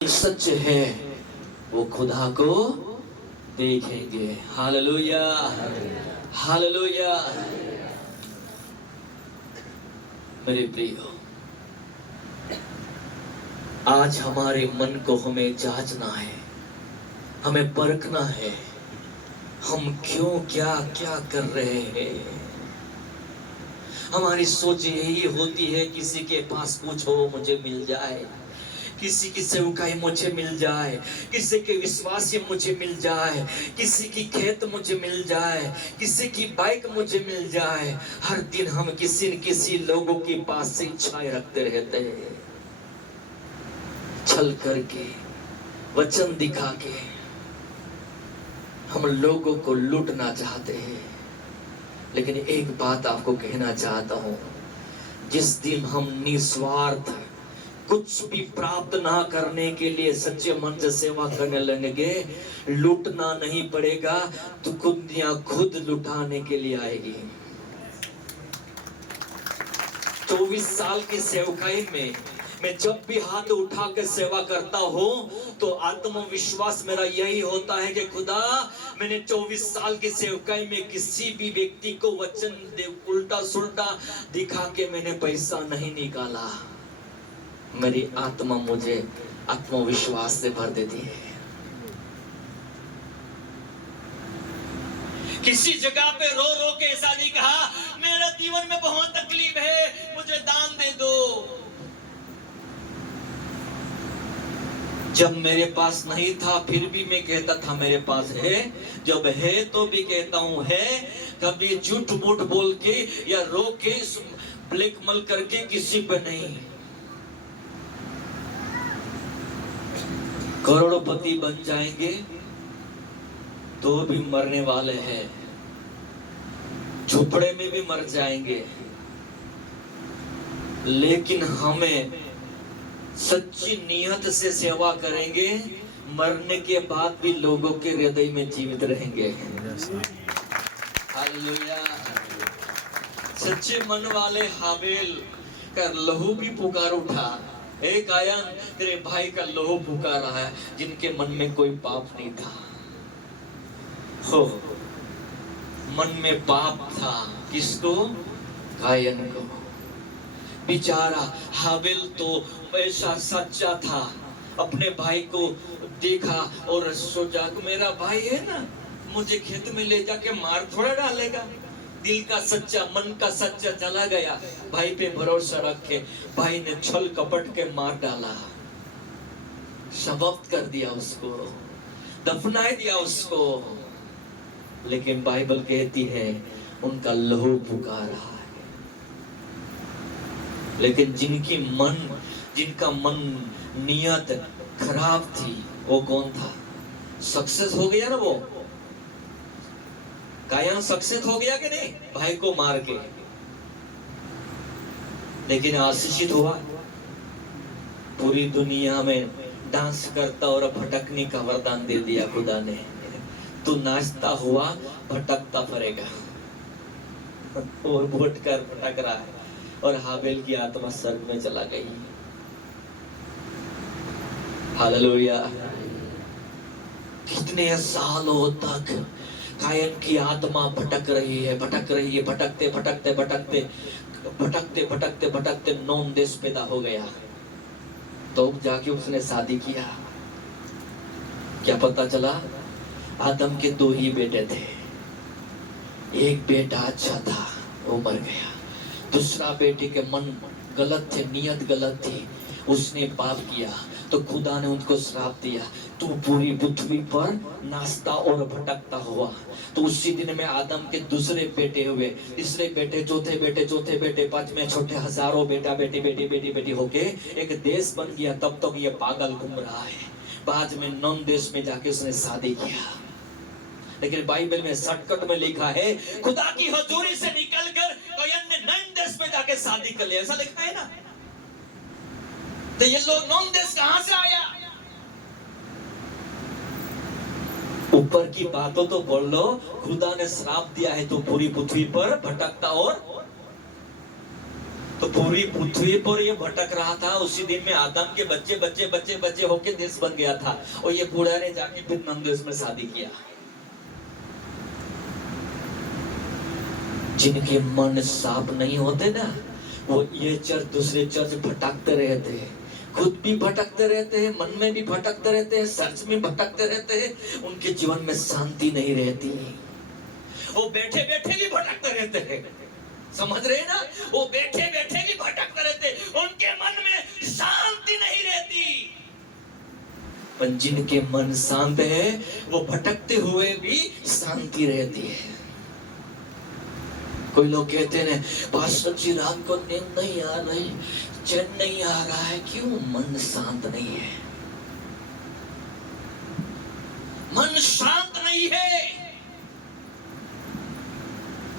सच है वो खुदा को देखेंगे। Hallelujah, hallelujah. मेरे प्रियो, आज हमारे मन को हमें जांचना है, हमें परखना है, हम क्यों क्या क्या कर रहे हैं। हमारी सोच यही होती है, किसी के पास कुछ हो मुझे मिल जाए, किसी की सेवकाई मुझे मिल जाए, किसी के विश्वास मुझे मिल जाए, किसी की खेत मुझे मिल जाए, किसी की बाइक मुझे मिल जाए। हर दिन हम किसी न किसी लोगों के पास से इच्छाएं रखते रहते हैं, छल करके, वचन दिखा के हम लोगों को लूटना चाहते हैं। लेकिन एक बात आपको कहना चाहता हूं, जिस दिन हम निस्वार्थ कुछ भी प्राप्त ना करने के लिए सच्चे मन से सेवा करने लगेंगे, लूटना नहीं पड़ेगा तो खुद लुटाने के लिए आएगी। 24 साल की सेवकाई में मैं जब भी हाथ उठा कर सेवा करता हूँ तो आत्मविश्वास मेरा यही होता है कि खुदा, मैंने 24 साल की सेवकाई में किसी भी व्यक्ति को वचन उल्टा सुल्टा दिखा के मैंने पैसा नहीं निकाला। मेरी आत्मा मुझे आत्मविश्वास से भर देती है। किसी जगह पे रो रो के ऐसा नहीं कहा, मेरे जीवन में बहुत तकलीफ है, मुझे दान दे दो। जब मेरे पास नहीं था फिर भी मैं कहता था मेरे पास है, जब है तो भी कहता हूं है। कभी झूठ मूठ बोल के या रो के ब्लैकमेल करके किसी पे नहीं। करोड़पति बन जाएंगे तो भी मरने वाले हैं, झोपड़े में भी मर जाएंगे। लेकिन हमें सच्ची नियत से सेवा करेंगे, मरने के बाद भी लोगों के हृदय में जीवित रहेंगे। हालेलुया। सच्चे मन वाले हाबेल का लहू भी पुकार उठा। एक कायन, तेरे भाई का लहू पुकार रहा है, जिनके मन में कोई पाप नहीं था। हो, मन में पाप था किसको? कायन को। बेचारा हाबिल तो ऐसा सच्चा था, अपने भाई को देखा और सोचा मेरा भाई है ना, मुझे खेत में ले जाके मार थोड़ा डालेगा। दिल का सच्चा, मन का सच्चा चला गया, भाई पे भरोसा रखे भाई ने छल कपट के मार डाला, समाप्त कर दिया उसको, दफना दिया उसको। लेकिन बाइबल कहती है उनका लहू पुकार रहा है। लेकिन जिनका मन नियत खराब थी, वो कौन था? सक्सेस हो गया ना वो, कायन सक्सेस हो गया कि नहीं भाई को मार के, लेकिन आशीषित हुआ। पूरी दुनिया में डांस करता और भटकने का वरदान दे दिया खुदा ने। तू नाचता हुआ भटकता फिरेगा, और भटक कर भटक रहा है। और हाबेल की आत्मा स्वर्ग में चला गई। हालेलुया। कितने सालों तक कायन की आत्मा भटक रही है, भटकते भटकते नौन देश पैदा हो गया। तो जाके उसने शादी किया। क्या पता चला? आदम के 2 ही बेटे थे। एक बेटा अच्छा था, वो मर गया। दूसरा बेटे के मन गलत थे, नियत गलत थी, उसने पाप किया तो खुदा ने उनको श्राप दिया, तू पूरी पृथ्वी पर नाचता और भटकता हुआ। तो उसी दिन में आदम के दूसरे बेटे हुए, तीसरे बेटे, चौथे बेटे, पांचवें छोटे, हजारों बेटी होके एक देश बन गया। तब तक ये पागल घूम रहा है। बाद में नौन देश में जाके उसने शादी किया। लेकिन बाइबल में शॉर्टकट में लिखा है, खुदा की हजूरी से निकलकर कायन ने नौन देश में जाके शादी कर लिया, ऐसा लिखा है ना। तो ये लोग नौन देश कहां से आया? ऊपर की बातों तो बोल लो, खुदा ने श्राप दिया है तो पूरी पृथ्वी पर भटकता और तो पूरी पृथ्वी पर ये भटक रहा था। उसी दिन में आदम के बच्चे बच्चे बच्चे बच्चे होके देश बन गया था। और ये बूढ़ा ने जाके फिर नंदेश में शादी किया। जिनके मन साफ नहीं होते ना, वो ये चर्च दूसरे चर्च भटकते रहते हैं, खुद भी भटकते रहते हैं, मन में भी भटकते रहते हैं, चर्च में भटकते रहते हैं। उनके जीवन में शांति नहीं रहती। वो बैठे बैठे भी भटकते रहते हैं, समझ रहे ना? वो बैठे बैठे भी भटकते रहते, उनके मन में शांति नहीं रहती। पर जिनके मन शांत है, वो भटकते हुए भी शांति रहती है। कोई लोग कहते हैं, पास्टर जी रात को नींद नहीं आ रही, चैन नहीं आ रहा है, क्यों? मन शांत नहीं है। मन शांत नहीं है